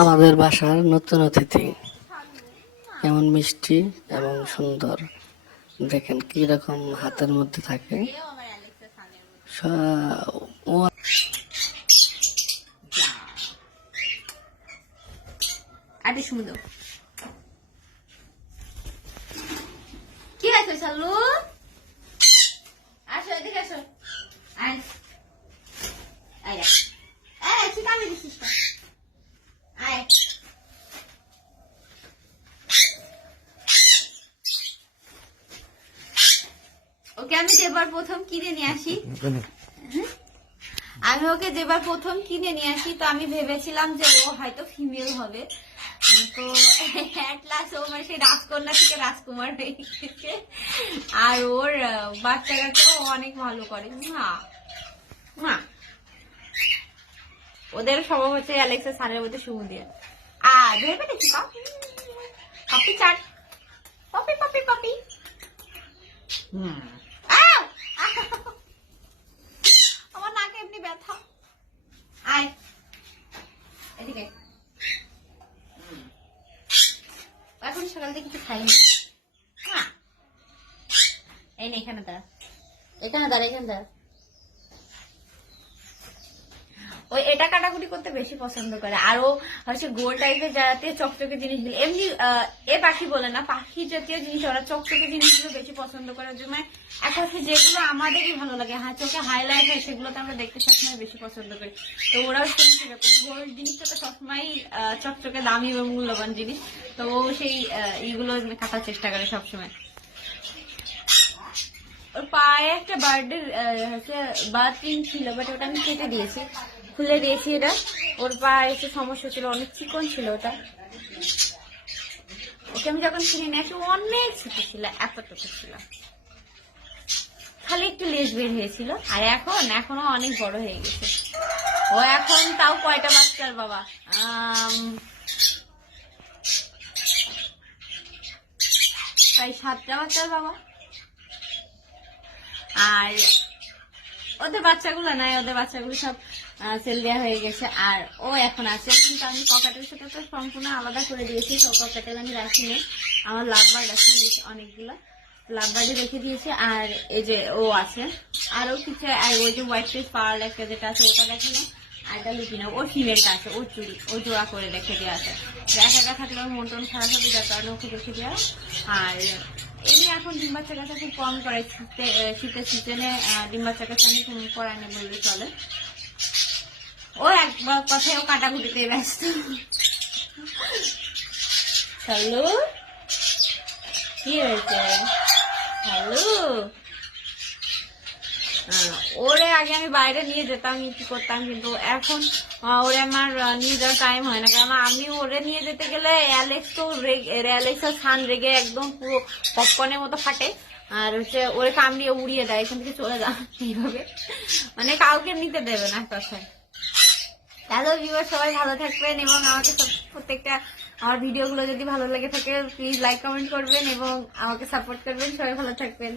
আমাদের বাসার নতুন অতিথি কেমন মিষ্টি এবং সুন্দর, দেখেন কি রকম হাতের মধ্যে থাকে। ও আরে সুন্দর কি আছে চালু আসো এদিকে আসো আয় আয় আয় ঠিক আমি দিছিস আয় ওকে আমি যেবার প্রথম কিনে নিয়ে আসি তো আমি ভেবেছিলাম যে ও হয়তো ফিমেল হবে, তো ও মানে সেই রাজকন্যা থেকে রাজকুমার হয়ে গেছে। আর ওর বাচ্চাটাকেও অনেক ভালো করে। মা ওদের স্বভাব হচ্ছে অ্যালেক্সা সানের মধ্যে শুরু দিয়ে ধরবে নাকি পপি চাট পপি পপি পপি আমার নাকে এমনি ব্যথা। আয় এদিকে এখন সকাল থেকে কিছু খাইনি। এই না এখানে দাঁড়া এখানে দাঁড়া ওই এটা কাটাকুটি করতে বেশি পছন্দ করে। আর ও হচ্ছে গোল টাইপের জাতীয় চকচকে জিনিসগুলো, এমনি এ পাখি বলে না, পাখি জাতীয় জিনিস ওরা চকচকে জিনিসগুলো বেশি পছন্দ করে। মানে এখন যেগুলো আমাদেরই ভালো লাগে, চোখে হাইলাইট হয়, সেগুলো তো আমরা দেখতে সবসময় বেশি পছন্দ করি। তো ওরাও সেম সেরকম, গোল্ড জিনিসটা তো সবসময় চকচকে দামি এবং মূল্যবান জিনিস, তো ও সেই এইগুলো কাটার চেষ্টা করে সবসময়। ওর পায়ে একটা বার্থডে হচ্ছে বার্থিং ছিল, বাট ওটা আমি কেটে দিয়েছি, খুলে দিয়েছি। এটা ওর পায়ে একটু সমস্যা ছিল, অনেক চিকন ছিল ওটা। ওকে আমি যখন কিনে নিয়ে আসি অনেক ছোট ছিল, এতটুকু ছিল, খালি একটু লেজ বের হয়েছিল। আর এখনো অনেক বড় হয়ে গেছে। ও এখন তাও কয়টা বাচ্চার বাবা, 7টা বাচ্চার বাবা। আর ওদের বাচ্চাগুলো নাই, ওদের বাচ্চাগুলো সব সেল দেওয়া হয়ে গেছে। আর ও এখন আছে, কিন্তু আমি ককাটের সাথে তো সম্পূর্ণ আলাদা করে দিয়েছি। তো ককাটেল আমি রাখিনি, আমার লাভ বার্ড আছে অনেকগুলো, লাভ বার্ডে রেখে দিয়েছি। আর এই যে ও আছে আরো কিছু, আর ওই যে হোয়াইট ফেস পার্ল একটা যেটা আছে ওটা দেখে না, আর এটা লুকিনা ওর ফিমেলটা আছে, ওর চুরি ও জোড়া করে রেখে দেওয়া আছে। একা একা থাকলে ওর মন টন খারাপ হবে, যার কারণে ওকে রেখে দেওয়া। আর এমনি এখন ডিম বাচ্চা কাছে খুব কম করে, শীতের সিজনে ডিম বাচ্চা কাছে আমি খুব করাই না বললে চলে। ও একবার কথায় ও কাটাকুটিতে ব্যস্ত। হ্যালো কি হয়েছে? হ্যালো ওরে আগে আমি বাইরে নিয়ে যেতাম, কি করতাম, কিন্তু এখন ওরে আমার নিয়ে যাওয়ার টাইম হয় না, কারণ আমি ওরে নিয়ে যেতে গেলে অ্যালেক্স আর সান রেগে একদম পুরো পপকর্নের মতো ফাটে। আর হচ্ছে ওরে কামড়িয়ে উড়িয়ে দেয়, এখান থেকে চলে যাও এইভাবে, মানে কাউকে নিতে দেবে না কথায়। হ্যালো ভিউয়ার, সবাই ভালো থাকবেন এবং আমাকে প্রত্যেকটা আমার ভিডিওগুলো যদি ভালো লেগে থাকে প্লিজ লাইক কমেন্ট করবেন এবং আমাকে সাপোর্ট করবেন। সবাই ভালো থাকবেন।